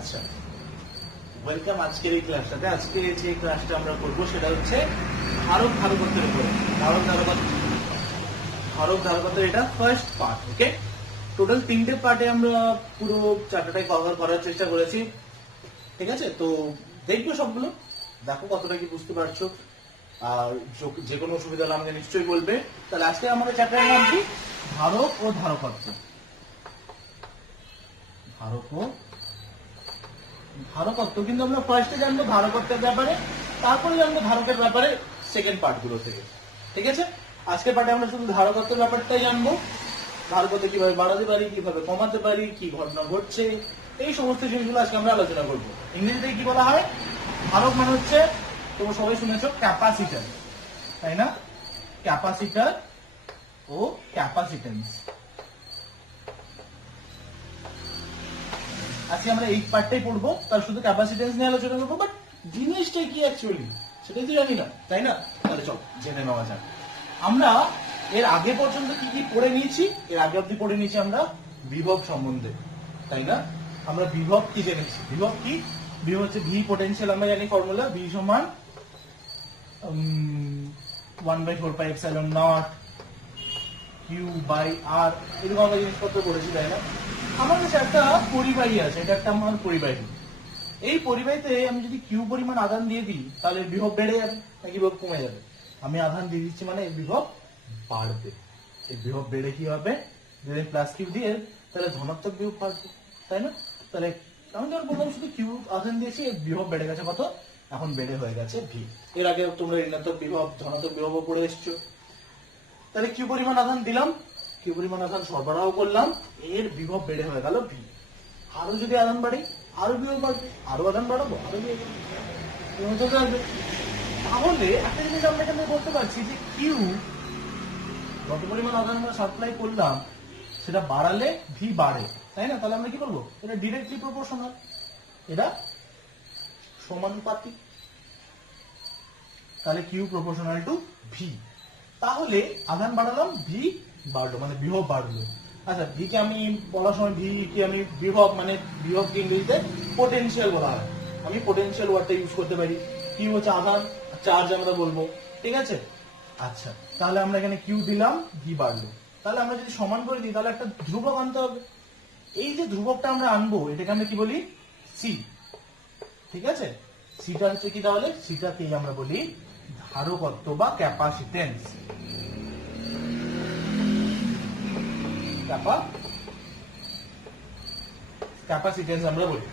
আচ্ছা, ওয়েলকাম আজকের এই ক্লাসটাতে। আজকে যে ক্লাসটা আমরা করবো সেটা হচ্ছে ধারক ধারকত্বের উপরে। ধারক ধারকত্বের এটা ফার্স্ট পার্ট। ওকে, টোটাল 3টে পার্টে আমরা পুরো চ্যাপ্টারটাই কভার করার চেষ্টা করেছি। ঠিক আছে, তো দেখবো সবগুলো, দেখো কতটা কি বুঝতে পারছো। আর যে কোনো অসুবিধা হলে আমাকে নিশ্চয়ই বলবে। তাহলে আজকে আমাদের চ্যাপ্টারের নাম কি? ধারক ও ধারকত্ব। ধারক ও ধারকত্ব, কিন্তু আমরা ফার্স্টে জানবো ধারকত্বের ব্যাপারে, তারপরে জানবো ধারকের ব্যাপারে সেকেন্ড পার্ট গুলো থেকে। ঠিক আছে, আজকের পার্টে আমরা শুধু ধারকত্বের ব্যাপারটাই জানবো। ধারকত্ব কিভাবে বাড়াতে পারি, কিভাবে কমাতে পারি, কি ঘটনা ঘটছে, এই সমস্ত জিনিসগুলো আজকে আমরা আলোচনা করবো। ইংরেজিতে কি বলা হয়? ধারক মানে হচ্ছে, তোমরা সবাই শুনেছো ক্যাপাসিটার, তাই না? ক্যাপাসিটার ও ক্যাপাসিটেন্স। আজকে আমরা এই পার্টটাই পড়বো, তার শুধু ক্যাপাসিটেন্স নিয়ে আলোচনা করবো। বাট জিনিসটা কি অ্যাকচুয়ালি সেটাই তো জানি না, তাই না? তাহলে চল জেনে নেওয়া যাক। আমরা এর আগে পর্যন্ত কি কি পড়ে নিয়েছি? এর আগে অব্দি পড়ে নিয়েছি আমরা বিভব সম্বন্ধে, তাই না? আমরা বিভব কি জেনেছি? বিভব কি? বিভব হচ্ছে ভি পোটেনশিয়াল। আমরা জানি ফর্মুলা ভি সমান 1/4πε0 Q/R। এরকম আমরা জিনিসপত্র পড়েছি, তাই না? আমার কাছে একটা পরিবাহী আছে, এটা একটা আমার পরিবাহী। এই পরিবাহীতে আমি যদি কিউ পরিমাণ আধান দিয়ে দিই, তাহলে বিভব বেড়ে যাবে নাকি বিভব কমে যাবে? আমি আধান দিয়ে দিচ্ছি মানে এই বিভব বাড়বে। এই বিভব বেড়ে কি হবে? যদি প্লাস কিউ দিয়ে তাহলে ধনাত্মক বিভব বাড়বে, তাই না? তাহলে আমি যখন বললাম শুধু কিউ আধান দিয়েছি, এই বিভব বেড়ে গেছে কত? এখন বেড়ে হয়ে গেছে ভি। এর আগে তোমরা ঋণাত্মক বিভব ধনাত্মক বিভব পড়ে এসছো। তাহলে কিউ পরিমাণ আধান দিলাম, কিউ পরিমাণ আধান সরবরাহ করলাম, এর বিভব বেড়ে হয়ে গেল ভি। আরো যদি আধান বাড়ি, আরো বিভব বাড়বে, আরো আধান বাড়াবো, আরো বিভব বাড়বে। তাহলে একটা জিনিস আমরা এখানে বলতে পারছি যে কিউ যত পরিমাণ আধান আমরা সাপ্লাই করলাম সেটা বাড়ালে ভি বাড়ে, তাই না? তাহলে আমরা কি বলবো? এটা ডিরেক্টলি প্রপোর্শনাল, এটা সমানুপাতিক। তাহলে কিউ প্রপোর্শনাল টু ভি। তাহলে আধান বাড়ালাম, ভি বাড়লো, মানে বিভব বাড়লো। আচ্ছা, ভি কে আমি বলার সময় ভি কে আমি বিভব, মানে বিভব কে ইংরেজিতে পোটেনশিয়াল বলা হয়। আমি পোটেনশিয়াল ওয়ার্ডটা ইউজ করতে পারি। কিউ হচ্ছে আধান, চার্জ আমরা বলবো। ঠিক আছে, আচ্ছা, তাহলে আমরা এখানে কিউ দিলাম, ভি বাড়লো। তাহলে আমরা যদি সমান করে দিই তাহলে একটা ধ্রুবক আনতে হবে। এই যে ধ্রুবকটা আমরা আনবো এটাকে আমরা কি বলি? সি। ঠিক আছে, সিটা হচ্ছে কি? তাহলে সিটাকেই আমরা বলি ধারকত্ব বা ক্যাপাসিটেন্স। ক্যাপাসিটেন্স আমরা বলি।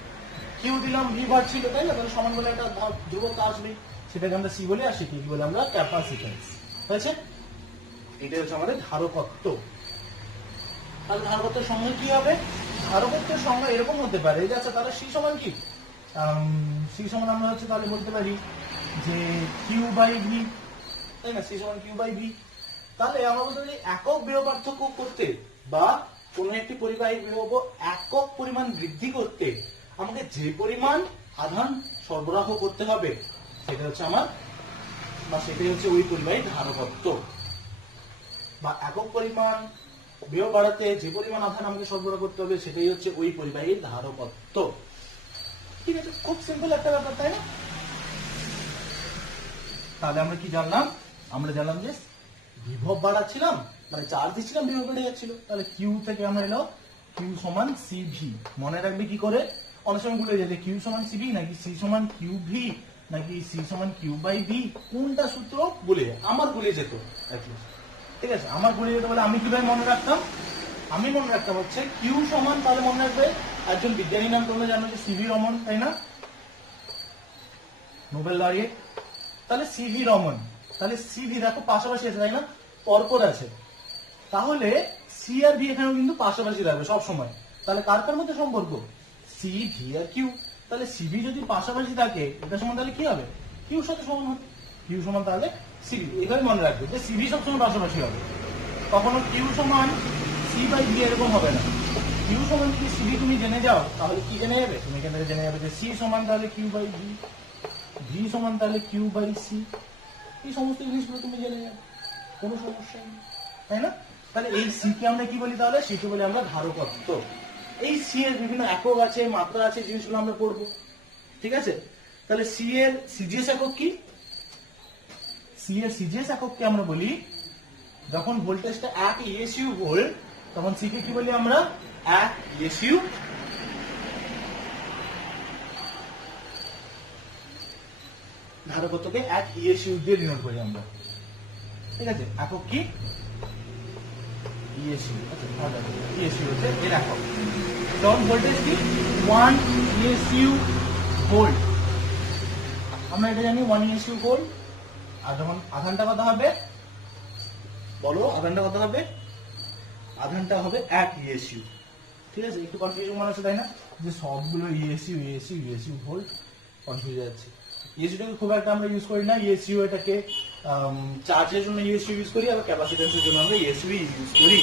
কিউ দিলাম, ভি বাড়ছিল, তাই না? তাহলে সমান বলে একটা ধ্রুবক আসবে, সেটাকে আমরা সি বলি, আর সেটাকে বলে আমরা ক্যাপাসিটেন্স। হয়েছে? এটা হচ্ছে আমাদের ধারকত্ব। তাহলে ধারকত্বের সংজ্ঞা কি হবে? ধারকত্বের সংজ্ঞা এরকম হতে পারে যে, আচ্ছা তাহলে সি সমান কি? সি সমান আমরা হচ্ছে তাহলে বলতে পারি যে কিউ বাই ভি, তাই না? সি সমান কিউ বাই ভি। তাহলে আমরা বলতে পারি একক বিভব পার্থক্য করতে বা কোন একটি পরিবাহীর বিভব একক পরিমাণ বৃদ্ধি করতে আমাকে যে পরিমাণ আধান সরবরাহ করতে হবে সেটা হচ্ছে আমার, বা সেটাই হচ্ছে ওই পরিবাহীর ধারকত্ব। বা একক পরিমাণ বিভব বাড়াতে যে পরিমাণ আধান আমাকে সরবরাহ করতে হবে সেটাই হচ্ছে ওই পরিবাহীর ধারকত্ব। ঠিক আছে, খুব সিম্পল একটা ব্যাপার, তাই না? তাহলে আমরা কি জানলাম? আমরা জানলাম যে বিভব বাড়াচ্ছিলাম, মানে চার্জ দিচ্ছিলাম, বিভব বেড়ে যাচ্ছিল। তাহলে কিউ থেকে আমরা এলো কিউ সমান সিভি। মনে রাখবে কি করে? অনেক সময় ভুলে যায় যে কিউ সমান সিভি নাকি সি সমান কিউ ভি নাকি সি সমান কিউ বাই ভি, কোনটা সূত্র ভুলে যায়। আমার ভুলে যেত, ঠিক আছে, আমার ভুলে যেতে বলে আমি কিভাবে মনে রাখতাম? আমি মনে রাখতাম হচ্ছে কিউ সমান, তাহলে মনে রাখবে একজন বিজ্ঞানী নাম তোমরা জানো যে সিভি রমন, তাই না? Nobel laureate. তাহলে সিভি রমন, তাহলে সিভি দেখো পাশাপাশি আছে, তাই না? পরপর আছে। তাহলে সি আর ভি এখানেও কিন্তু পাশাপাশি থাকবে সব সময়। তাহলে কার কার মধ্যে সম্পর্ক? সি, ভি আর কিউ। তাহলে সিভি যদি পাশাপাশি থাকে এটা সমান, তাহলে কি হবে? কিউ সাথে সমান হবে। কিউ সমান তাহলে সিভি। এভাবে মনে রাখবে যে সিভি সবসময় পাশাপাশি হবে, কখনো কিউ সমান সি বাই ভি এরকম হবে না। কিউ সমান যদি সিভি তুমি জেনে যাও তাহলে কি জেনে যাবে? তুমি এখান থেকে জেনে যাবে যে সি সমান তাহলে কিউ বাই ভি, ভি সমান তাহলে কিউ বাই সি। এই সমস্ত জিনিসগুলো তুমি জেনে যাবে, কোনো সমস্যা নেই, তাই না? তাহলে এই সি কে আমরা কি বলি? তাহলে সিকে বলি আমরা ধারকত্ব। এই সি এর বিভিন্ন একক আছে, মাত্রা আছে, জিনিসগুলো আমরা পড়বো। ঠিক আছে, তাহলে সি এর সিজিএস একক কি? সি এর সিজিএস একককে আমরা বলি, যখন ভোল্টেজটা 1 ইএসইউ ভোল্ট, তখন সি কে কি বলি আমরা? 1 ইএসইউ। ধারকত্বকে 1 ইএসইউ দিয়ে ডিনোট করি আমরা। ঠিক আছে, একক কি? ইএসইউ। আচ্ছা, ইএসইউ হচ্ছে এর একক। যখন ভোল্টেজ কি 1 ইএসইউ ভোল্ট, আমরা এটা জানি 1 ইএসইউ ভোল্ট। আর যখন আধানটা কত হবে বলো? আধানটা কত হবে? আধানটা হবে 1 ইএসইউ। ঠিক আছে, একটু কনফিউশন মনে হচ্ছে তাই না, যে সবগুলো ESU ESU ESU volt, confuse যাচ্ছে। ইএসইউটাকে খুব একটা আমরা ইউজ করি না। ইএসইউ এটাকে চার্জের জন্য ইএসইউ ইউজ করি, আবার ক্যাপাসিট্যান্সের জন্য আমরা ইএসইউ ইউজ করি।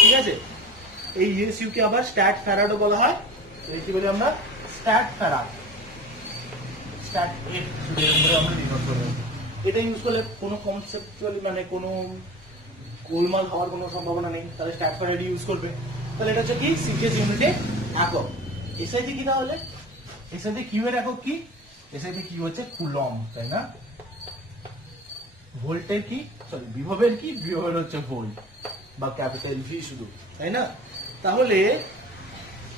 ঠিক আছে, এই ইএসইউ কে আবার স্ট্যাট ফ্যারাডও বলা হয়। এই কি বলি আমরা? Stat farad. স্ট্যাট এর সুবিধা আমরা ডিনোট করব। এটা ইউজ করলে কোনো কনসেপচুয়ালি মানে কোনো গোলমাল হওয়ার কোনো সম্ভাবনা নেই, তাহলে স্ট্যাট ফ্যারাড ইউজ করবে। তাহলে এটা হচ্ছে কি? সিজিএস ইউনিটে একক। এসআইতে কি তাহলে? এসআইতে কিউ এর একক কি? এসআইতে কিউ হচ্ছে কুলম্ব, তাই না? ভোল্টের কি? সরি, বিভবের কি? বিভবের হচ্ছে ভোল্ট বা ক্যাপিটাল ভি শুধু, তাই না? তাহলে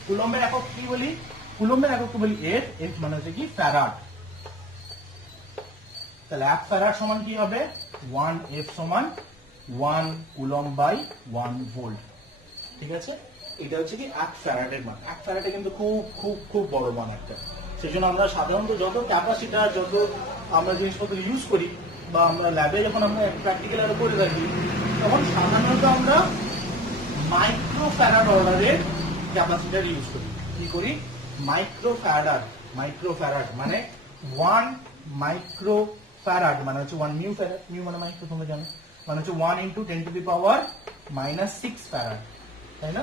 কুলম্বের একক কি বলি? কুলম্বের একক বলি এফ। এফ মানে হচ্ছে কি? ফ্যারাড। তাহলে 1 ফ্যারাড সমান কি হবে? 1 এফ সমান 1 কুলম্ব বাই 1 ভোল্ট। ঠিক আছে, এটা হচ্ছে কি 1 ফ্যারাডের মান। 1 ফ্যারাডে কিন্তু খুব খুব খুব বড় মান একটা। সেই জন্য আমরা সাধারণত যত ক্যাপাসিটার, যত আমরা জিনিসপত্র ইউজ করি, বা আমরা ল্যাবে যখন আমরা প্র্যাকটিক্যাল আরো করে থাকি, তখন সাধারণত আমরা মাইক্রো ফ্যারাড অর্ডারের ক্যাপাসিটার ইউজ করি। কি করি? Micro farad. মাইক্রো ফ্যারাড মানে 1 মাইক্রো ফ্যারাড মানে হচ্ছে 1 মিউ ফ্যারাড। মিউ মানে মাইক্রো, তোমরা জানো, মানে হচ্ছে 1 × 10⁻⁻6 ফ্যারাড, তাই না?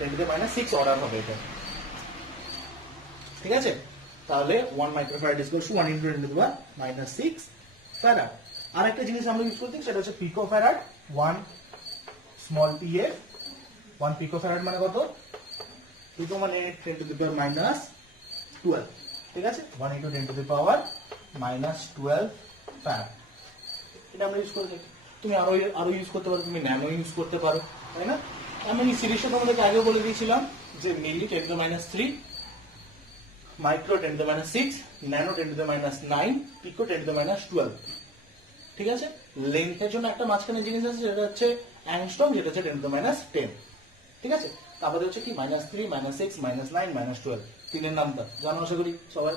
10⁻6 অর্ডার হবে এটা। ঠিক আছে, তাহলে 1 microfarad is equal to 1 × 10⁻6 farad. আর একটা জিনিস আমরা ইউজ করতে, সেটা হচ্ছে pico farad. 1 small pf। 1 pico farad মানে কত? পিকো মানে 10⁻12। ঠিক আছে, 1 × 10⁻12 ফ্যারাড। এটা আমরা ইউজ করে থাকি। তুমি আরো ইউজ করতে পারো, তুমি ন্যানো ইউজ করতে পারো, তাই না? আমি এই সিরিজটা তোমাদেরকে আগে বলে দিয়েছিলাম যে মিলি 10⁻3, মাইক্রো 10⁻6, ন্যানো 10⁻9, পিকো 10⁻12। ঠিক আছে, লেন্থের জন্য একটা মাঝখানে জিনিস আছে, যেটা হচ্ছে অ্যাংস্ট্রম, যেটা হচ্ছে 10⁻10। ঠিক আছে, তারপরে হচ্ছে কি -3, -6, -9, -12। তিনের নামটা জানো আশা করি সবাই।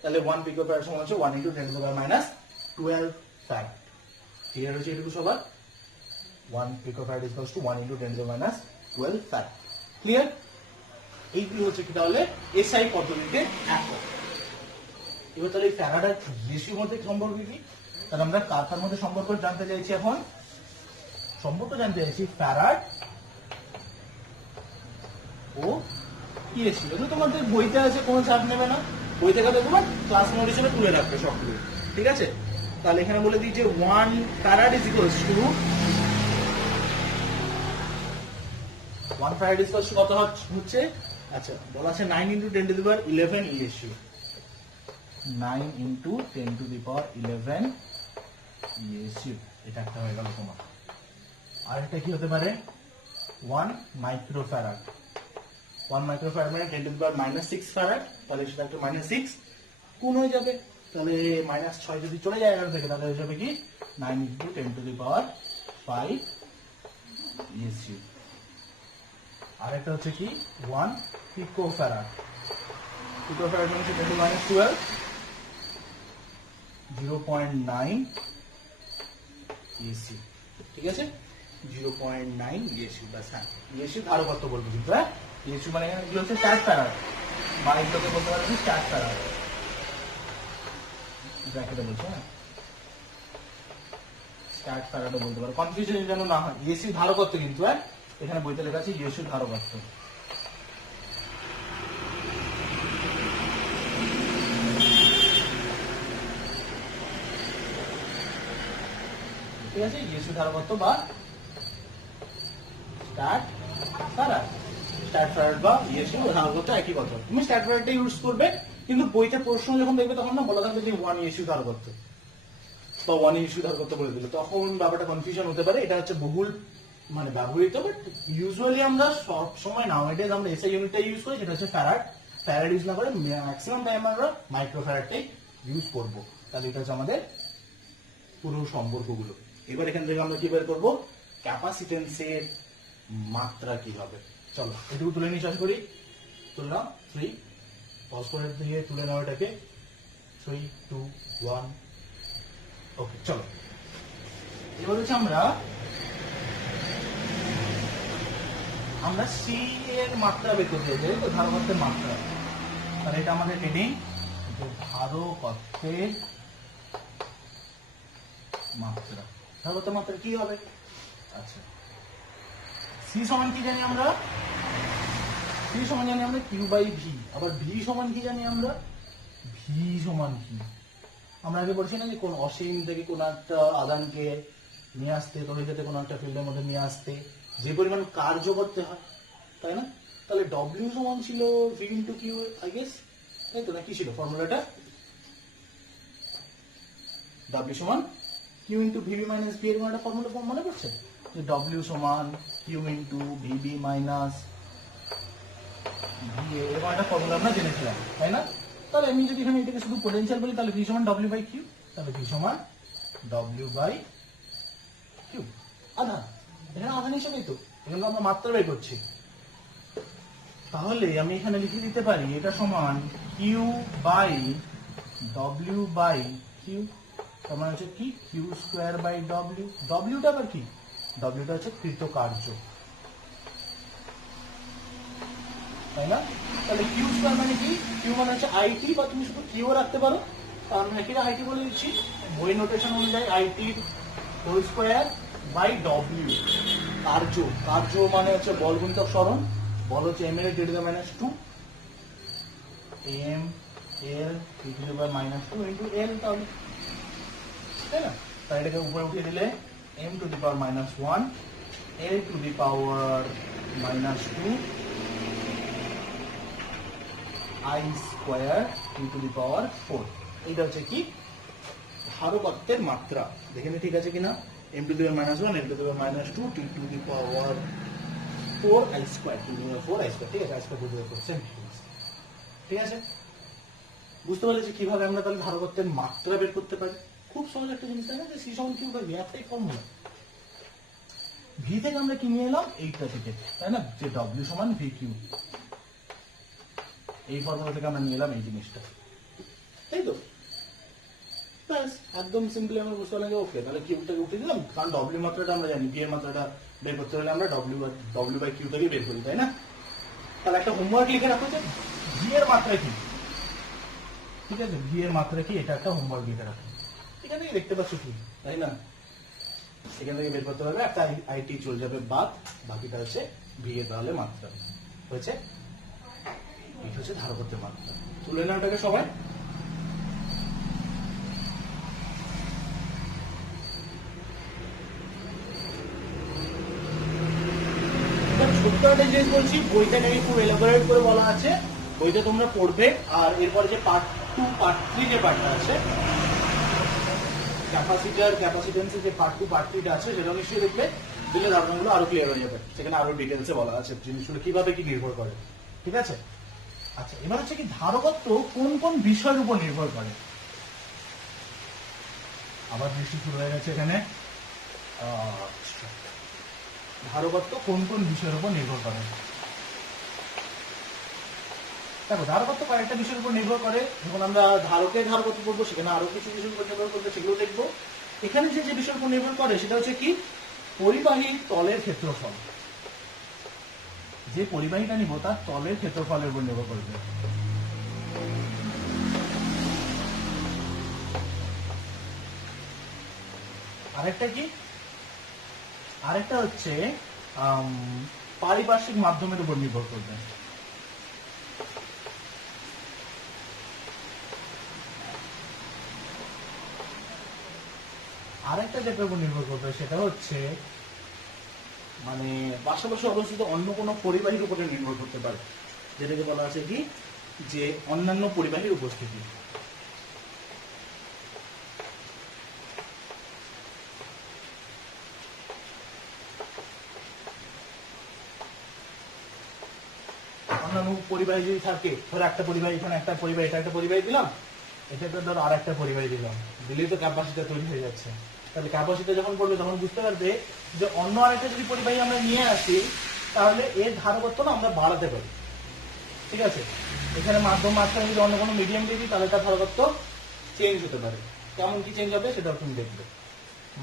তাহলে 1 পিকো ফ্যারাড সমান হচ্ছে 1 × 10⁻12 ফ্যারাড। ক্লিয়ার হচ্ছে এটুকু সবার? 1 picofarad is equal to 1 × 10⁻12 farad. Clear? এইগুলো হচ্ছে কি তাহলে এসআই পদ্ধতিতে একক। এবার তাহলে ফ্যারাড আর ইএসইউর মধ্যে সম্পর্ক কি? তাহলে আমরা কার মধ্যে সম্পর্ক জানতে চাইছি এখন? সম্পর্ক জানতে চাইছি ফ্যারাড ও ইএসইউ। এগুলো তোমাদের বইতে আছে, কোনো চাপ নেবে না। বই থেকে তোমার ক্লাস নোট হিসেবে তুলে রাখবে সবগুলো। ঠিক আছে, তাহলে এখানে বলে দিই যে 1 farad is equals to 1 farad is equals to কত হচ্ছে? আচ্ছা, বলা আছে 9 × 10⁻11 ইএসইউ। 9 × 10⁻11 ইএসইউ। এটা একটা হয়ে গেল তোমার। আরেকটা কি হতে পারে? 1 মাইক্রো ফ্যারাড। 1 মাইক্রো ফ্যারাড মানে 10⁻6 ফ্যারাড। তাহলে সেটা একটা -6 গুণ হয়ে যাবে। তাহলে -6 যদি চলে যায় এখান থেকে, তাহলে হয়ে যাবে কি 9 × 10⁻5 ইএসইউ। আরেকটা হচ্ছে কি 1 পিকো ফ্যারাড। পিকো ফ্যারাড মানে 10⁻12, 0.9 ইএসইউ। ঠিক আছে, 0.9 ইএসইউ। বাস, হ্যাঁ, ইএসইউ ধারকত্ব বলবো কিন্তু। হ্যাঁ, ইএসইউ মানে এখানে কি হচ্ছে? স্ট্যাট ফ্যারাড, বা এগুলোকে বলতে পারবো স্ট্যাট ফ্যারাড। ব্র্যাকেটে বলছো, হ্যাঁ, স্ট্যাট ফ্যারাডও বলতে পারো, কনফিউশন যেন না হয়। ইএসইউ ধারকত্ব কিন্তু, হ্যাঁ, এখানে বইতে লেখা আছে ইএসইউ ধারকত্ব। ঠিক আছে, ইএসইউ ধারকত্ব বা স্ট্যাট ফ্যারাড। স্ট্যাট ফ্যারাড বা ইএসইউ ধারকত্ব একই কথা, তুমি স্ট্যাট ফ্যারাডটা ইউজ করবে, কিন্তু বইতে প্রশ্ন যখন দেখবে তখন না বলা থাকবে যে 1 ইএসইউ ধারকত্ব বা 1 ইএসইউ ধারকত্ব বলে দিল, তখন ব্যাপারটা কনফিউশন হতে পারে। এটা হচ্ছে বহুল মানে ব্যবহৃত, বাট ইউজুয়ালি আমরা সব সময় নাওয়াডেজ আমরা এসআই ইউনিটটা ইউজ করি, যেটা হচ্ছে ফ্যারাড। ফ্যারাড ইউজ না করে ম্যাক্সিমাম টাইম আমরা মাইক্রো ফ্যারাডটাই ইউজ করব। তাহলে এটা হচ্ছে আমাদের পুরো সম্পর্কগুলো। এবার এখান থেকে আমরা কি বের করবো, ক্যাপাসিটেন্সের মাত্রা কি হবে। চলো এটুকু তুলে নিয়ে শেষ করি। তুললাম 3, পজ করে দিয়ে তুলে নাও এটাকে, 3 2 1। ওকে চলো এবার হচ্ছে আমরা সি এর মাত্রা বের করতে চাই, তো ধারকত্বের মাত্রা। তাহলে এটা আমাদের হেডিং, ধারকত্বের মাত্রা। ধারকত্বের মাত্রা কি হবে? আচ্ছা, সি সমান কি জানি আমরা? সি সমান জানি আমরা কিউ বাই ভি। আবার ভি সমান কি জানি আমরা? ভি সমান কি আমরা আগে বলছি না যে কোন অসীম থেকে কোন একটা আদানকে নিয়ে আসতে, তড়িৎকে কোন একটা ফিল্ডের মধ্যে নিয়ে আসতে যে পরিমাণ কার্য করতে হয়, তাই না? তাহলে ডব্লিউ সমান ছিল V into Q, I guess, তাই তো? না কি ছিল ফর্মুলাটা? ডব্লিউ সমান Q into V B minus V এর একটা ফর্মুলা মনে পড়ছে, যে ডব্লিউ সমান Q into V B minus V, এরকম একটা ফর্মুলা আমরা জেনেছিলাম, তাই না? তাহলে আমি যদি এখানে এটাকে শুধু পোটেনশিয়াল বলি, তাহলে ভি সমান ডব্লিউ বাই কিউ, তাহলে ভি সমান ডব্লিউ বাই কিউ। আধান, এখানে আধান হিসেবেই তো, এখানে আমরা মাত্রা বের করছি। তাহলে আমি এখানে লিখে দিতে পারি এটা সমান Q by W by Q, তার মানে হচ্ছে কি কিউ স্কোয়ার বাই ডব্লিউ। ডব্লিউটা আবার কি? ডব্লিউটা হচ্ছে কৃত কার্য, তাই না? তাহলে কিউ স্কোয়ার মানে কি? কিউ মানে হচ্ছে আইটি, বা তুমি শুধু কিউ রাখতে পারো, তার মানে কি আইটি বলে দিচ্ছি। বই নোটেশন অনুযায়ী I T whole square by W. কার্য, কার্য মানে হচ্ছে বল গুণিতক সরণ, বল হচ্ছে এম এর ten to the minus 2, M L ten to the minus 2 into L, তাহলে তাই না? তাই এটাকে উপরে উঠিয়ে দিলে M to the power minus 1, L to the power minus 2, I square to the power 4। এইটা হচ্ছে কি ধারকত্বের মাত্রা। দেখে নি ঠিক আছে কিনা? M to the power minus 1, L to the power minus 2, T to the power 4, I square to the power 4, I square. ঠিক আছে, I square to the power 4 same. ঠিক আছে, বুঝতে পারলে যে কিভাবে আমরা তাহলে ধারকত্বের মাত্রা বের করতে পারি। খুব সহজ একটা জিনিস, তাই না? যে সি সমান কিউ বাই ভি, একটাই ফর্মুলা। ভি থেকে আমরা কি নিয়ে এলাম? এইটা থেকে, তাই না? যে ডব্লিউ সমান ভি কিউ, এই ফর্মুলা থেকে আমরা নিয়ে এলাম এই জিনিসটা, তাই তো? ব্যাস, একদম সিম্পলি আমরা বুঝতে পারলাম যে ওকে, তাহলে কিউটাকে উঠে দিলাম, কারণ ডব্লিউ মাত্রাটা আমরা জানি, ভি এর মাত্রাটা বের করতে হলে আমরা ডব্লিউ বাই কিউ থেকে বের করি, তাই না? তাহলে একটা হোমওয়ার্ক লিখে রাখো যে ভি এর মাত্রা কি। ঠিক আছে, ভি এর মাত্রা কি, এটা একটা হোমওয়ার্ক লিখে রাখো। এখান থেকে দেখতে পাচ্ছ কি, তাই না? এখান থেকে বের করতে পারবে, একটা আইটি চলে যাবে বাদ, বাকিটা হচ্ছে ভি এর তাহলে মাত্রা হয়েছে। এটা হচ্ছে ধারকত্বের মাত্রা। তুলে না ওটাকে সবাই। ছোট্ট একটা জিনিস বলছি, বইটা নাকি খুব এলাবোরেট করে বলা আছে, বইটা তোমরা পড়বে। আর এরপরে যে পার্ট 2 পার্ট 3 যে পার্টটা আছে, ক্যাপাসিটার ক্যাপাসিটেন্সের যে পার্ট 2 পার্ট 3টা আছে, সেটা নিশ্চয়ই দেখবে, দিলে ধারণাগুলো আরো ক্লিয়ার হয়ে যাবে। সেখানে আরো ডিটেলসে বলা আছে জিনিসগুলো কিভাবে কি নির্ভর করে। ঠিক আছে, আচ্ছা এবার হচ্ছে কি ধারকত্ব কোন কোন বিষয়ের উপর নির্ভর করে। আবার বৃষ্টি শুরু হয়ে গেছে এখানে। ধারকত্ব কোন কোন বিষয়ের উপর নির্ভর করে? দেখো, ধারকত্ব কয়েকটা বিষয়ের উপর নির্ভর করে। যখন আমরা ধারকের ধারকত্ব পড়বো, সেখানে আরো কিছু বিষয়ের উপর নির্ভর করবে, সেগুলো দেখবো। এখানে যে বিষয়ের উপর নির্ভর করে সেটা হচ্ছে কি পরিবাহী তলের ক্ষেত্রফল। যে পরিবাহীটা নিব তার তলের ক্ষেত্রফলের উপর নির্ভর করবে। আরেকটা কি? আরেকটা হচ্ছে পারিপার্শ্বিক মাধ্যমের উপর নির্ভর করবে। আরেকটা যেটার উপর নির্ভর করবে সেটা হচ্ছে মানে পাশাপাশি অবস্থিত অন্য কোনো পরিবাহীর উপরে নির্ভর করতে পারে, যেটাকে বলা আছে কি যে অন্যান্য পরিবাহীর উপস্থিতি। অন্যান্য পরিবাহী যদি থাকে, ধরো একটা পরিবাহী, এখানে একটা পরিবাহী, এটা একটা পরিবাহী দিলাম, এটাতে ধরো আর একটা পরিবাহী দিলাম, দিলেই তো ক্যাপাসিটার তৈরি হয়ে যাচ্ছে। তাহলে ক্যাপাসিটার যখন পড়বে তখন বুঝতে পারবে যে অন্য আরেকটা যদি পরিবাহী আমরা নিয়ে আসি তাহলে এর ধারকত্ব না আমরা বাড়াতে পারি। ঠিক আছে, এখানে মাঝখানে যদি অন্য কোনো মিডিয়াম দিয়ে দিই তাহলে তার ধারকত্ব চেঞ্জ হতে পারে। কেমন কি চেঞ্জ হবে সেটাও তুমি দেখবে।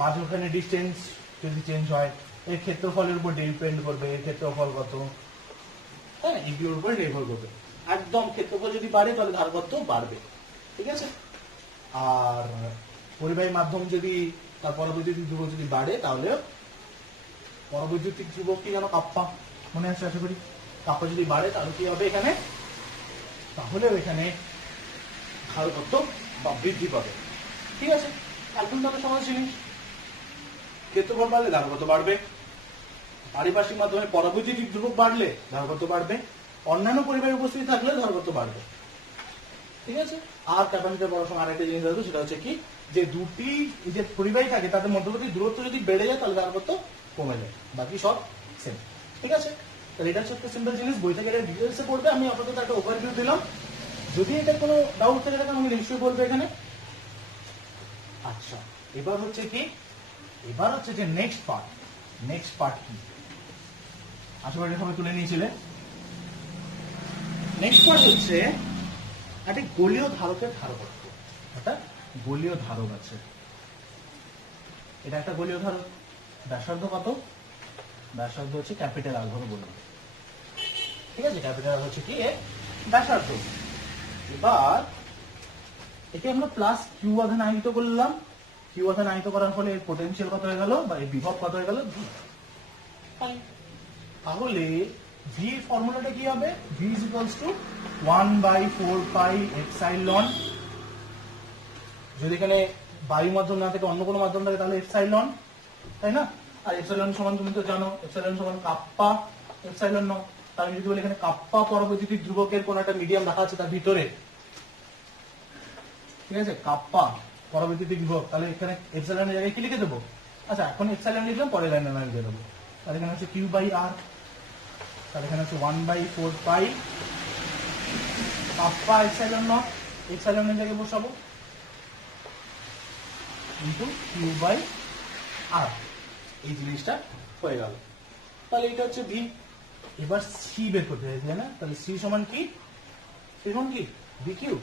মাঝখানে ডিস্টেন্স যদি চেঞ্জ হয়, এর ক্ষেত্রফলের উপর ডিপেন্ড করবে, এর ক্ষেত্রফল কত, হ্যাঁ, এগুলোর উপর নির্ভর করবে। একদম ক্ষেত্রফল যদি বাড়ে তাহলে ধারকত্ব বাড়বে। ঠিক আছে, আর পরিবাহী মাধ্যম যদি তার পরবৈদ্যুতিক ধ্রুবক যদি বাড়ে তাহলে পরবৈদ্যুতিক ধ্রুবক কি যেন কাপ্পা, মনে আছে আশা করি, কাপ্পা যদি বাড়ে তাহলে কি হবে এখানে, তাহলেও এখানে ধারকত্ব বা বৃদ্ধি পাবে। ঠিক আছে, একদম তাহলে সহজ জিনিস। ক্ষেত্রফল বাড়লে ধারকত্ব বাড়বে, পারিপার্শ্বিক মাধ্যমে পরবৈদ্যুতিক ধ্রুবক বাড়লে ধারকত্ব বাড়বে, অন্যান্য পরিবাহী উপস্থিতি থাকলে ধারকত্ব বাড়বে। ঠিক আছে, আর ক্যাপাসিটর বড় সময় আরেকটা জিনিস আছে, সেটা হচ্ছে কি যে দুটি যে পরিবাহী থাকে তাদের মধ্যবর্তী দূরত্ব যদি বেড়ে যায় তাহলে ধারকত্ব কমে যায়, বাকি সব সেম। ঠিক আছে, তাহলে এটা হচ্ছে একটা সিম্পল জিনিস, বই থেকে এটা ডিটেলসে পড়বে। আমি আপাতত একটা ওভারভিউ দিলাম, যদি এটা কোনো ডাউট থাকে তাহলে আমি নিশ্চয়ই বলবো এখানে। আচ্ছা, এবার হচ্ছে কি, এবার হচ্ছে যে নেক্সট পার্ট কি, আশা করি সবাই তুলে নিয়েছিলে। নেক্সট পার্ট হচ্ছে একটা গোলীয় ধারকের ধারকত্ব। একটা গোলীয় ধারক আছে, এটা একটা গোলীয় ধারক, ব্যাসার্ধ কত, ব্যাসার্ধ হচ্ছে ক্যাপিটাল আর ধরো বললাম। ঠিক আছে, ক্যাপিটাল হচ্ছে কি ব্যাসার্ধ। এবার একে আমরা প্লাস কিউ আধান আহিত করলাম, কিউ আধান আহিত করার ফলে এর পোটেনশিয়াল কত হয়ে গেল বা এর বিভব কত হয়ে গেল, তাহলে ভি এর ফর্মুলাটা কি হবে, V is equals to 1/4 pi epsilon. যদি এখানে বায়ু মাধ্যম না থাকে অন্য কোনো মাধ্যম থাকে তাহলে এপসাইলন, তাই না? আর এপসাইলন সমান তুমি তো জানো, এপসাইলন সমান কাপ্পা এপসাইলন নট। তাহলে যদি বলি এখানে কাপ্পা পরবৈদ্যুতিক ধ্রুবকের কোন একটা মিডিয়াম রাখা আছে তার ভিতরে, ঠিক আছে, কাপ্পা পরবৈদ্যুতিক ধ্রুবক, তাহলে এখানে এপসাইলনের জায়গায় কি লিখে দেবো? আচ্ছা, এখন এপসাইলন লিখলাম, পরের লাইনে আমি লিখে দেবো। তাহলে এখানে হচ্ছে কিউ বাই আর, তাহলে এখানে হচ্ছে 1/4 পাই কাপ্পা এপসাইলন নট, এপসাইলনের জায়গায় বসাবো ইন্টু কিউ বাই আর, এই জিনিসটা হয়ে গেল। তাহলে এটা হচ্ছে ভি। এবার সি বের করতে চাইছি না, তাহলে সি সমান কি, সি সমান কি V Q,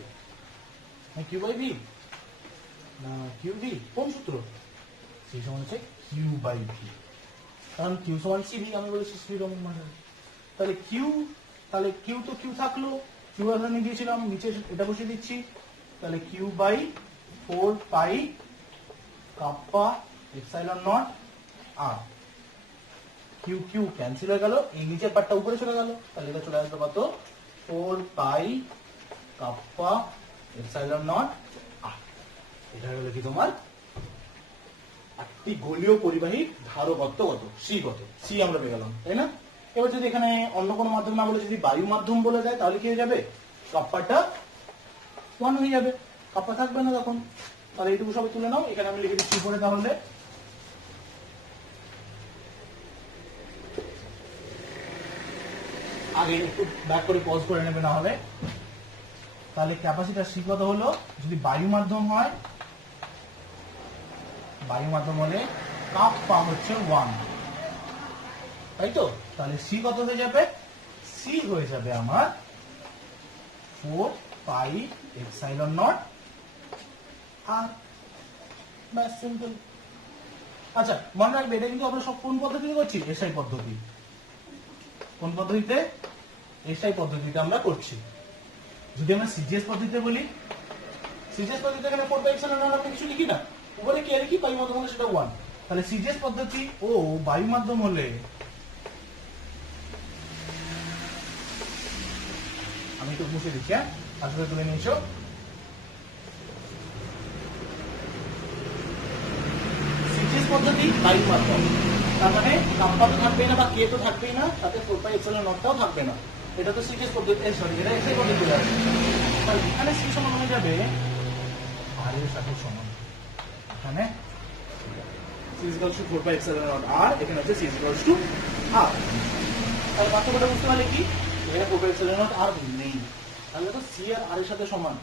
Q by V না কিউ ভি, কোন সূত্র, সি সমান হচ্ছে কিউ বাই ভি, কারণ কিউ সমান সি ভি, আমি বলেছি সি সমান মানে, তাহলে কিউ, তাহলে কিউ তো কিউ থাকলো, কিউ আধান দিয়েছিলাম, নিচে এটা বসিয়ে দিচ্ছি, তাহলে Q by 4 pi kappa epsilon not R, Q Q cancel হয়ে গেল, এই নিচের পার্টটা উপরে চলে গেল, তাহলে এটা চলে আসবে কত, 4 পাই কাপ্পা এপসাইলন নট আর। এটা হলো কি তোমার একটি গোলীয় পরিবাহী ধারকত্ব কত, সি কত, সি আমরা পেয়ে গেলাম, তাই না? এবার যদি এখানে অন্য কোনো মাধ্যম না বলে যদি বায়ু মাধ্যম বলে দেয় তাহলে কি হয়ে যাবে, কাপ্পাটা 1 হয়ে যাবে, কাপ্পা থাকবে না তখন। তাহলে এইটুকু সবাই তুলে নাও, এখানে আমি লিখে দিচ্ছি উপরে। তাহলে আগে একটু ব্যাক করে পজ করে নেবে না হলে। তাহলে ক্যাপাসিটার সি কত হলো, যদি বায়ু মাধ্যম হয়, বায়ু মাধ্যম হলে কাপ্পা হচ্ছে 1, তাই তো? তাহলে সি কত হয়ে যাবে, সি হয়ে যাবে আমার 4 পাই এপসাইলন নট আর, ব্যাস সিম্পল। আচ্ছা, মনে রাখবে এটা কিন্তু আমরা সব কোন পদ্ধতিতে করছি, এসআই পদ্ধতি। কোন পদ্ধতিতে, এসআই পদ্ধতিতে আমরা করছি। যদি আমরা সিজিএস পদ্ধতিতে বলি, সিজিএস পদ্ধতিতে এখানে 4 পাই এপসাইলন নট কিছু লিখি না, উপরে কে লিখি, বায়ু মাধ্যম হলে সেটা 1। তাহলে সিজিএস পদ্ধতি ও বায়ু মাধ্যম হলে, আমি একটু মুছে দিচ্ছি, হ্যাঁ, আসলে তুলে নিয়েছো। সিজিএস পদ্ধতি বায়ু মাধ্যম, তার মানে কাপ্পা তো থাকবেই না বা কে তো থাকবেই না, সাথে 4πε0টাও থাকবে না। এটা তো সিরিজ পদ্ধতি, সরি এটা এসআই পদ্ধতি আছে। তাহলে এখানে সি সমান হয়ে যাবে আর এর সাথে সমান, এখানে সি ইকুয়ালস টু 4πε0 আর এখানে হচ্ছে সি ইকুয়ালস টু আর। তাহলে পার্থক্যটা বুঝতে পারলে কি, এখানে 4πε0 আর নেই, তাহলে তো সি আর আর এর সাথে সমান।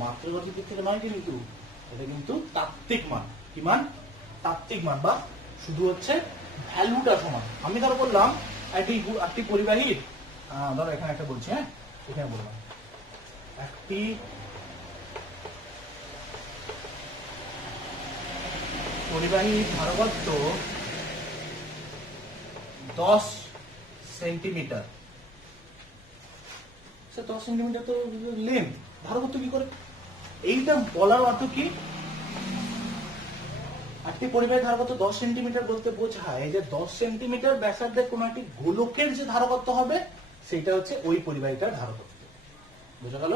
মাত্রাগত দিক থেকে নয় কিন্তু, এটা কিন্তু তাত্ত্বিক মান। কি মান? তাত্ত্বিক মান, বা শুধু হচ্ছে ভ্যালুটা সমান। আমি ধরো বললাম একটি পরিবাহীর, ধরো এখানে একটা বলছি, হ্যাঁ এখানে বললাম একটি পরিবাহী ধারকত্ব 10 সেন্টিমিটার। 10 সেন্টিমিটার তো লেন্থ, ধারকত্ব কি করে? এইটা বলার অর্থ কি, একটি পরিবাহী ধারকত্ব 10 সেন্টিমিটার বলতে বোঝায় যে 10 সেন্টিমিটার ব্যাসার্ধের কোন একটি গোলকের যে ধারকত্ব হবে সেটা হচ্ছে ওই পরিবাহীটার ধারকত্ব। বোঝা গেল?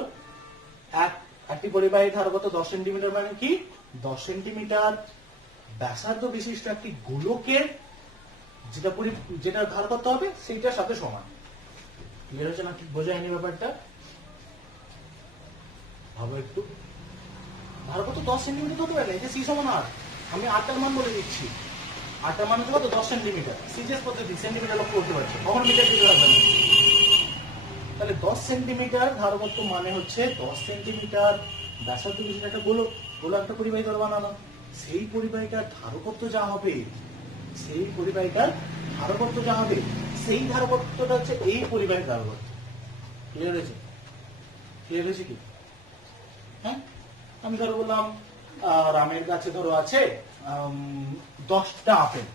একটি পরিবাহী ধারকত্ব 10 সেন্টিমিটার মানে কি, 10 সেন্টিমিটার ব্যাসার্ধ বিশিষ্ট একটি গোলকের যেটা ধারকত্ব হবে সেইটার সাথে সমান। ক্লিয়ার হচ্ছে না? বোঝা যায়নি ব্যাপারটা? ভাবো একটু, ধারকত্ব 10 সেন্টিমিটার হতে পারে, এই যে সি সমান আর, আমি আটটার মান বলে দিচ্ছি, আটটার মান হচ্ছে কত? 10 সেন্টিমিটার। সিজিএস পদ্ধতি, সেন্টিমিটার লক্ষ্য করতে পারছে, কখনো মিটার দিতে পারবে না। তাহলে 10 সেন্টিমিটার ধারকত্ব মানে হচ্ছে 10 সেন্টিমিটার ব্যাসার্ধ বিশিষ্ট একটা একটা পরিবাহী ধরো বানানো, সেই পরিবাহীটার ধারকত্ব যা হবে, সেই পরিবাহীটার ধারকত্ব যা হবে, সেই ধারকত্বটা হচ্ছে এই পরিবাহীর ধারকত্ব। ক্লিয়ার হয়েছে? ক্লিয়ার হয়েছে কি? হ্যাঁ, আমি ধরো বললাম রামের কাছে ধরো আছে 10টা আপেল।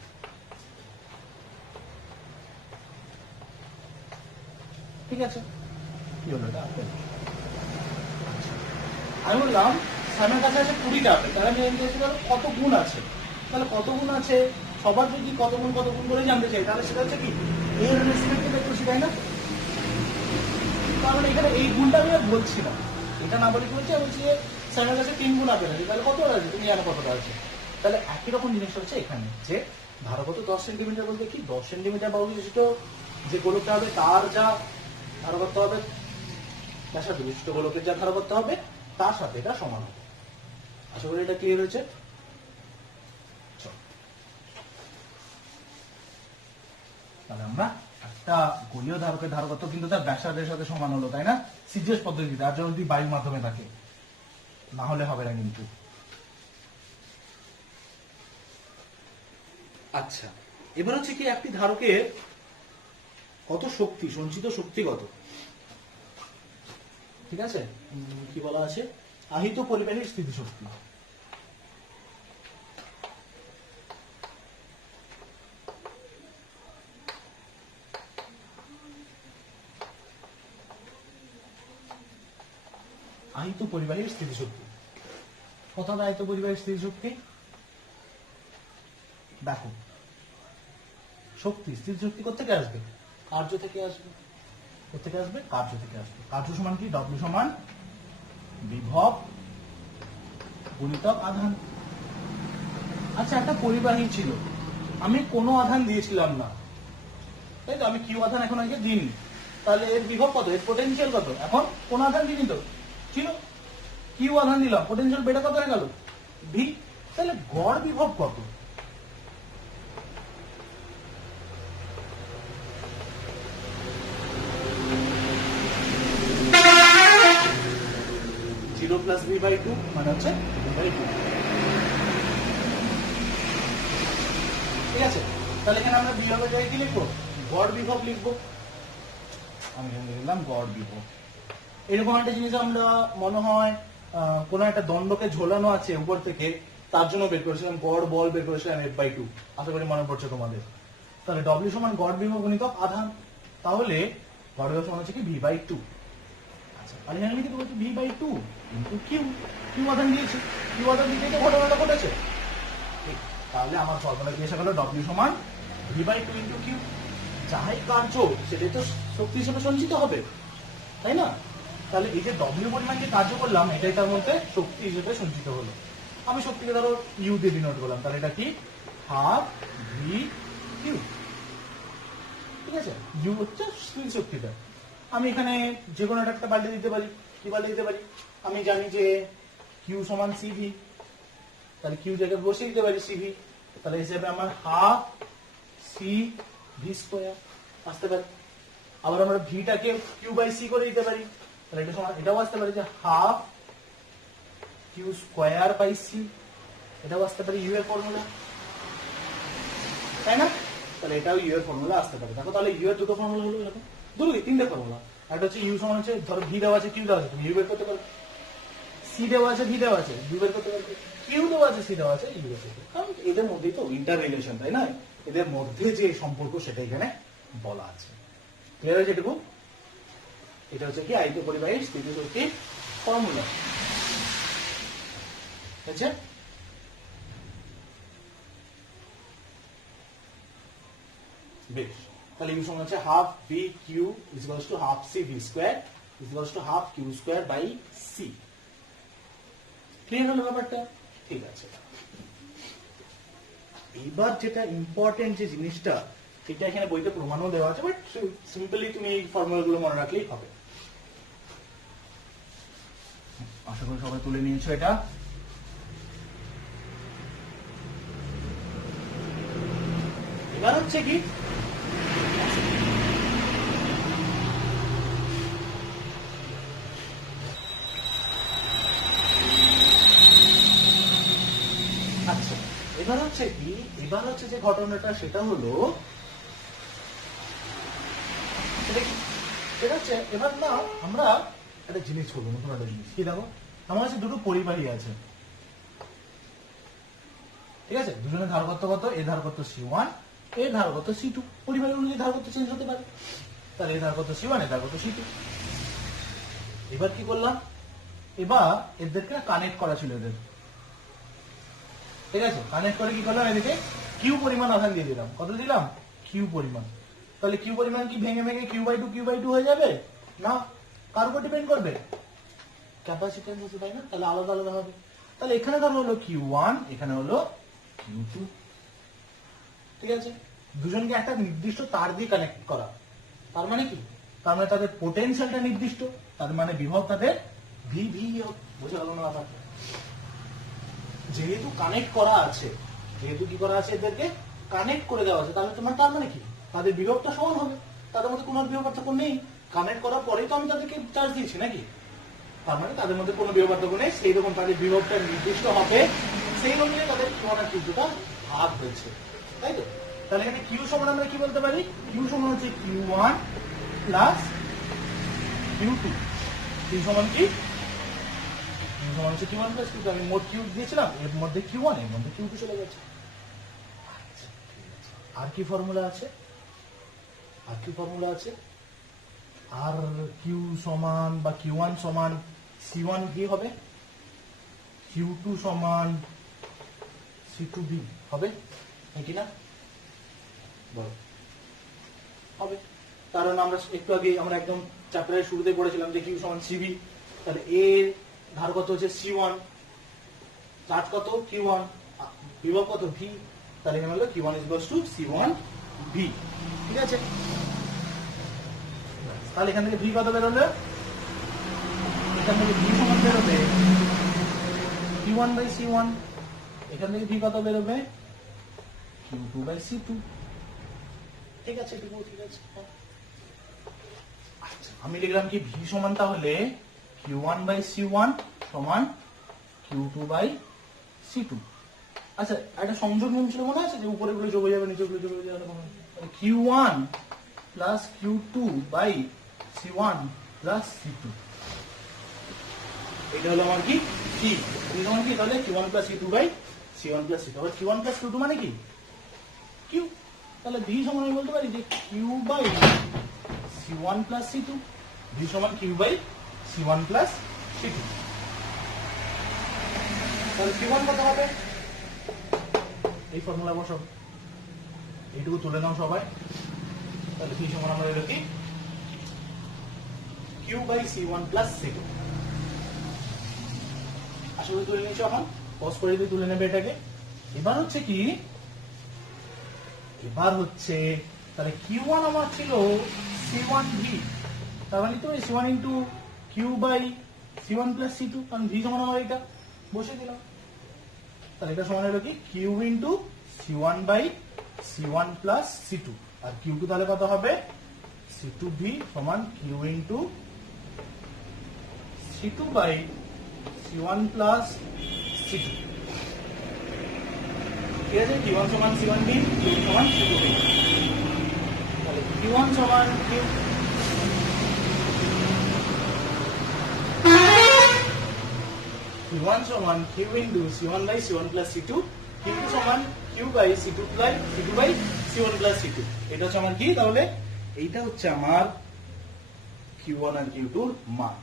ঠিক আছে, কি হলো এটা? আপেল। আমি বললাম স্যামের কাছে আছে 20টা আপেল, তাহলে আমি জানতে চাইছি কত গুণ আছে। তাহলে কত গুণ আছে সবার যদি কত গুণ করে জানতে চাই, তাহলে সেটা হচ্ছে কি, এর রেসিপিকে বের করছি, তাই না? তার মানে এখানে এই গুণটা আমি আর বলছি না, এটা না বলে কি বলছি, আমি বলছি যে স্যামের কাছে 3 গুণ আপেল আছে, তাহলে কতটা আছে তুমি জানো কতটা আছে। তাহলে একই রকম জিনিসটা হচ্ছে এখানে, যে ধারকত্ব 10 সেন্টিমিটার বলতে কি, 10 সেন্টিমিটার বা বিশিষ্ট যে গোলকটা হবে তার যা ধারকত্ব হবে, ব্যাসার্ধ বিশিষ্ট গোলকের যা ধারকত্ব হবে তার সাথে এটা সমান হবে। আশা করি এটা ক্লিয়ার হয়েছে। তাহলে আমরা একটা গোলীয় ধারকের ধারকত্ব কিন্তু তার ব্যাসার্ধের সাথে সমান হলো, তাই না? সিজিএস পদ্ধতিতে, আর যদি বায়ুর মাধ্যমে থাকে, না হলে হবে না কিন্তু। আচ্ছা, এবার হচ্ছে কি, একটি ধারকের কত শক্তি, সঞ্চিত শক্তি কত? ঠিক আছে, কি বলা আছে, আহিত পরিবাহীর স্থিতিশক্তি। আহিত পরিবাহীর স্থিতিশক্তি। কথা আহিত পরিবাহীর স্থিতিশক্তি, দেখো শক্তি, স্থিতিশক্তি কোথেকে আসবে? কার্য থেকে আসবে। কোথেকে আসবে? কার্য থেকে আসবে। কার্য সমান কি? ডব্লিউ সমান বিভব গুণিতক আধান। আচ্ছা, একটা পরিবাহী ছিল, আমি কোনো আধান দিয়েছিলাম না, তাই তো? আমি কিউ আধান এখন আগে দিইনি, তাহলে এর বিভব কত, এর পোটেনশিয়াল কত? এখন কোন আধান দিইনি তো, ছিল কিউ আধান দিলাম, পোটেনশিয়াল বেটা কত হয়ে গেল? ভি। তাহলে গড় বিভব কত? Zero plus V by two মানে হচ্ছে ভি বাই টু। ঠিক আছে, তাহলে এখানে আমরা বিভবের জায়গায় কি লিখবো? গড় বিভব লিখবো। আমি এখানে লিখলাম গড় বিভব। এরকম একটা জিনিস আমরা মনে হয় কোন একটা দণ্ডকে ঝোলানো আছে উপর থেকে, তার জন্য বের করেছিলাম, গড় বল বের করেছিলাম এফ বাই টু। আশা করি মনে পড়ছে তোমাদের। তাহলে ডব্লিউ সমান গড় বিভব গুণিতক আধান, তাহলে গড় বিভব সমান হচ্ছে কি ভি বাই টু। আচ্ছা, আর এখানে লিখে দেবো V by two into Q. Q আধান দিয়েছি, কিউ আধান দিতে তো ঘটনাটা ঘটেছে। ঠিক, তাহলে আমার ফর্মুলা কি এসে গেল, ডব্লিউ সমান V by two into Q. যাহাই কার্য সেটাই তো শক্তি হিসেবে সঞ্চিত হবে, তাই না? তাহলে এই যে ডব্লিউ পরিমাণ যে কার্য করলাম, এটাই তার মধ্যে শক্তি হিসেবে সঞ্চিত হলো। আমি শক্তিকে ধরো ইউ দিয়ে ডিনোট করলাম, তাহলে এটা কি, হাফ ভি কিউ। ঠিক আছে, ইউ হচ্ছে স্থির শক্তিটা। আমি এখানে যে কোনো একটা পাল্টে দিতে পারি। কি পাল্টে দিতে পারি? আমি জানি যে কিউ সমান সিভি, তাহলে কিউ জায়গায় বসিয়ে দিতে পারি সিভি, তাহলে হিসেবে আমার হাফ সি ভি স্কোয়ার আসতে পারে। আবার আমরা ভিটাকে কিউ বাই সি করে দিতে পারি, তাহলে এটা সমান এটাও আসতে পারে যে half Q square by C, এটাও আসতে পারে ইউ এর ফর্মুলা, তাই না? তাহলে এটাও ইউ এর ফর্মুলা আসতে পারে। দেখো তাহলে ইউ এর দুটো ফর্মুলা হলো, এরকম দুটো তিনটে ফর্মুলা। একটা হচ্ছে ইউ সমান হচ্ছে, ধরো ভি দেওয়া আছে কিউ দেওয়া আছে, তুমি ইউ বের করতে পারবে। সি দেওয়া আছে ভি দেওয়া আছে, ইউ বের করতে পারবে। কিউ দেওয়া আছে সি দেওয়া আছে, ইউ বের করতে পারবে। কারণ এদের মধ্যেই তো ইন্টার রিলেশন, তাই না? এদের মধ্যে যে সম্পর্ক সেটা এখানে বলা আছে। ক্লিয়ার হয়েছে এটুকু? এটা হচ্ছে কি আয়ত পরিবাহী স্থিতিশক্তির ফর্মুলা। আচ্ছা, বেশ, তাহলে ইউ সমান হচ্ছে half V Q equals to half C V square equals to half Q square by C. Clear হলো ব্যাপারটা? ঠিক আছে। এবার যেটা ইম্পর্টেন্ট যে জিনিসটা, সেটা এখানে বইতে প্রমাণও দেওয়া আছে, বাট সিম্পলি তুমি এই ফর্মুলাগুলো মনে রাখলেই হবে। আশা করি সবাই তুলে নিয়েছো এটা। এবার হচ্ছে কি, আচ্ছা এবার হচ্ছে কি, এবার হচ্ছে যে ঘটনাটা সেটা হলো, সেটা হচ্ছে এবার না আমরা একটা জিনিস করবো, নতুন একটা জিনিস। কি দেখো, আমার কাছে দুটো পরিবাহী আছে, ঠিক আছে? দুজনের ধারকত্ব কত? এ ধারকত্ব C1, এ ধারকত্ব C2। পরিবাহী অনুযায়ী ধারকত্ব চেঞ্জ হতে পারে, তাহলে এ ধারকত্ব C1, এ ধারকত্ব C2। এবার কি করলাম, এবার এদেরকে কানেক্ট করা ছিল এদের, ঠিক আছে? কানেক্ট করে কি করলাম, এদিকে কিউ পরিমাণ আধান দিয়ে দিলাম। কত দিলাম? কিউ পরিমাণ। তাহলে কিউ পরিমাণ কি ভেঙে ভেঙে কিউ বাই টু হয়ে যাবে? না, কার উপর ডিপেন্ড করবে? ক্যাপাসিট্যান্স আছে, তাই না? তাহলে আলাদা আলাদা হবে। তাহলে এখানে ধরো হলো Q1, এখানে হলো Q2, ঠিক আছে? দুজনকে একটা নির্দিষ্ট তার দিয়ে কানেক্ট করা, তার মানে কি? তার মানে তাদের পোটেনশিয়ালটা নির্দিষ্ট, তার মানে বিভব তাদের ভিভি। বোঝা গেল না ব্যাপারটা? যেহেতু কানেক্ট করা আছে, যেহেতু কি করা আছে, এদেরকে কানেক্ট করে দেওয়া আছে, তাহলে তোমার তার মানে কি? তাদের বিভবটা সমান হবে, তাদের মধ্যে কোনো বিভব পার্থক্য নেই। কানেক্ট করার পরেই তো আমি তাদেরকে চার্জ দিয়েছি নাকি? তার মানে তাদের মধ্যে কোনো বিভব পার্থক্য নেই, সেই রকম তাদের বিভবটা নির্দিষ্ট হবে, সেই অনুযায়ী তাদের Q1 আর Q2টা ভাগ হয়েছে, তাই তো? তাহলে এখানে কিউ সমান আমরা কি বলতে পারি? কিউ সমান হচ্ছে Q1 প্লাস Q2। কিউ সমান কি? কিউ সমান হচ্ছে Q1 প্লাস Q2। আমি মোট কিউ দিয়েছিলাম, এর মধ্যে Q1, এর মধ্যে Q2 চলে গেছে। আচ্ছা, ঠিক আছে। আর কি ফর্মুলা আছে? আর কি ফর্মুলা আছে? আর কিউ সমান বা Q1 সমান C1 ভি হবে, Q2 সমান C2 ভি হবে নাকি না? বলো, হবে। কারণ আমরা একটু আগে আমরা একদম চ্যাপ্টারের শুরুতে পড়েছিলাম যে কিউ সমান সিভি, তাহলে এর ধার কত হচ্ছে C1, চার্জ কত? Q1, বিভব কত? ভি। তাহলে এখানে হলো Q1 equals to C1 V, ঠিক আছে? তাহলে এখান থেকে ভি কত বেরোবে? এখান থেকে ভি সমান বেরোবে Q1 বাই C1। এখান থেকে ভি কত বেরোবে? Q2 by C2। ঠিক আছে, এটুকু ঠিক আছে। আচ্ছা, আমি লিখলাম কি ভি সমান তাহলে Q1 বাই C1 সমান Q2 বাই C2। আচ্ছা, একটা সংযোগ নিয়ম ছিল মনে আছে যে উপরে গুলো যোগ হয়ে যাবে, নিচে গুলো যোগ হয়ে যাবে। Q1 plus Q2 by C1 plus C2, এটা হলো আমার কি কি সমান কি? তাহলে Q1 plus C2 by C1 plus C2। আবার Q1 প্লাস Q2 মানে কি? কিউ। তাহলে ভি সমান আমি বলতে পারি যে Q by C1 plus C2। V সমান Q by C1 plus C2। তাহলে Q1 কত হবে? এই ফর্মুলা বসাবো, এইটুকু তুলে নাও সবাই। তাহলে ভি সমান আমরা লিখি Q by C1 plus C2। আশা করি তুলে নিয়েছো। এখন পজ করে দিয়ে তুলে নেবে এটাকে। এবার হচ্ছে কি, এবার হচ্ছে তাহলে Q1 আমার ছিল C1V, তার মানে তো C1 into Q by C1 plus C2, কারণ V সমান আমার এটা বসে দিলাম। তাহলে এটা সমান হলো কি Q into C1 by C1 plus C2, আর Q2 তাহলে কত হবে C2V সমান Q into C2 by C1 plus C2। ঠিক আছে, Q1 সমান C1V, Q2 সমান C2V। তাহলে Q1 সমান Q1 সমান Q into C1 by C1 plus C2, Q2 সমান Q by C2 by C1 plus C2। এটা হচ্ছে আমার কি, তাহলে এইটা হচ্ছে আমার Q1 আর Q2 এর মান।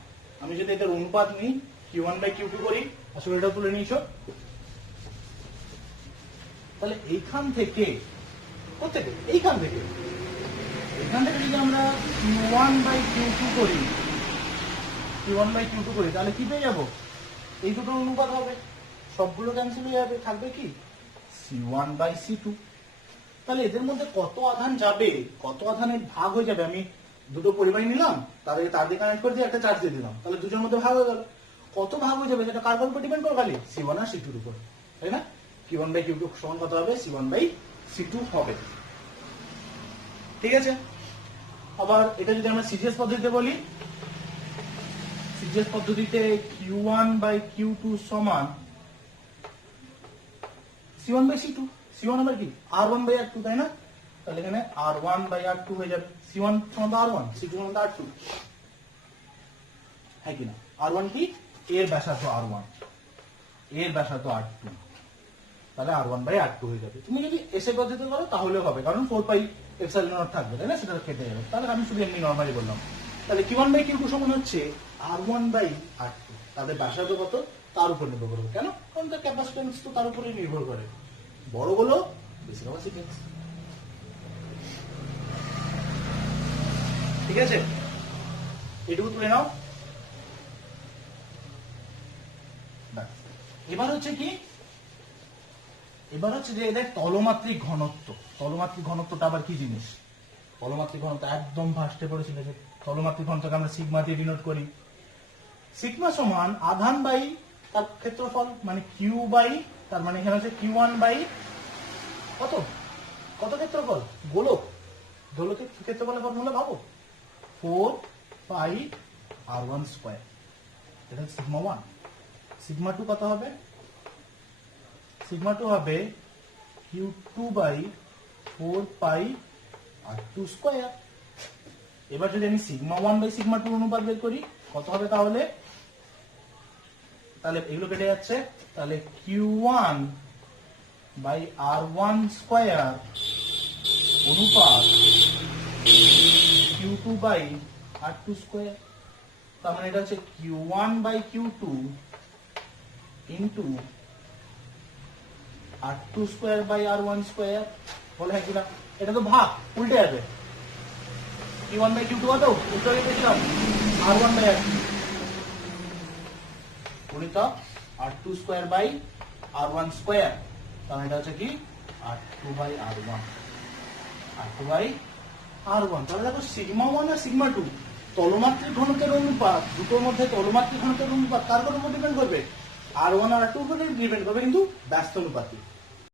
আমি যদি এটার অনুপাত নিই Q1 বাই Q2 করি, আসলে এটা তুলে নিয়েছো, তাহলে এইখান থেকে কোথেকে, এইখান থেকে যদি আমরা Q1 বাই Q2 করি, Q1 বাই Q2 করি, তাহলে কি পেয়ে যাবো, এই দুটোর অনুপাত হবে, সবগুলো ক্যান্সেল হয়ে যাবে, থাকবে কি C1 বাই C2। তাহলে এদের মধ্যে কত আধান যাবে, কত আধানের ভাগ হয়ে যাবে, আমি দুটো পরিবাহী নিলাম, তাদেরকে তার দিয়ে কানেক্ট করে দিয়ে একটা চার্জ দিয়ে দিলাম, তাহলে দুজনের মধ্যে ভাগ হয়ে গেল। কত ভাগ হয়ে যাবে সেটা কার উপর ডিপেন্ড করে, খালি C1 আর C2 এর উপর, তাই না? Q1 বাই Q2 সমান কত হবে, C1 বাই C2 হবে। ঠিক আছে, আবার এটা যদি আমরা সিজিএস পদ্ধতিতে বলি, সিজিএস পদ্ধতিতে Q1 বাই Q2 সমান C1 বাই C2, C1 আবার কি R1 বাই R2, তাই না? তাহলে এখানে R1 বাই R2 হয়ে যাবে, C1 সমান R1, C2 সমান R2, হ্যাঁ কিনা? R1 কি, এর ব্যাসার্ধ R1, এর ব্যাসার্ধ R2, তাহলে R1 বাই R2 হয়ে যাবে। তুমি যদি এসে পদ্ধতি করো তাহলে হবে, কারণ 4 পাই এপসাইলন নট থাকবে, তাই না? সেটা কেটে যাবে, তাহলে আমি শুধু এমনি নরমালি বললাম। তাহলে Q1 বাই Q2 সমান হচ্ছে R1 বাই R2, তাদের ব্যাসার্ধ কত তার উপর নির্ভর করবে, কেন? কারণ তার ক্যাপাসিট্যান্স তো তার উপরে নির্ভর করে, বড় হলো বেশি ক্যাপাসিট্যান্স। ঠিক আছে, এটুকু তুলে নাও। এবার হচ্ছে কি, এবার হচ্ছে যে এদের তলমাত্রিক ঘনত্ব। তলমাত্রিক ঘনত্বটা আবার কি জিনিস? তলমাত্রিক ঘনত্ব একদম ফার্স্টে পড়েছিল যে তলমাত্রিক ঘনত্বকে আমরা সিগমা দিয়ে ডিনোট করি। সিগমা সমান আধান বাই তার ক্ষেত্রফল, মানে কিউ বাই, তার মানে এখানে হচ্ছে Q1 বাই কত, কত ক্ষেত্রফল, গোলক, গোলকের ক্ষেত্রফলের ফর্মুলা ভাবো, 4 পাই R1 স্কয়ার, এটা হচ্ছে সিগমা 1। সিগমা 2 কত হবে, সিগমা 2 হবে Q2 by 4 pi R2 square. এবার যদি আমি সিগমা 1 বাই সিগমা 2 অনুপাত বের করি, কত হবে তাহলে, তাহলে এগুলো কেটে যাচ্ছে, তাহলে Q1 বাই R1 স্কয়ার অনুপাত Q2 বাই R2 স্কয়ার, তার মানে এটা হচ্ছে Q1 by Q2 into R2 square by R1 square, বলে হ্যাঁ কিনা? এটা তো ভাগ, উল্টে যাবে, Q1 বাই Q2 কত, উল্টো হয়ে গেছিলাম R1 বাই R2 গুণিতক R2 square by R1 square, তাহলে এটা হচ্ছে কি R2 by R1, R2 by R1। তাহলে দেখো সিগমা 1 আর সিগমা 2 তলমাত্রিক ঘনত্বের অনুপাত, দুটোর মধ্যে তলমাত্রিক ঘনত্বের অনুপাত কার উপর ডিপেন্ড করবে, R1 আর R2 উপর ডিপেন্ড করবে, কিন্তু ব্যস্ত অনুপাতে।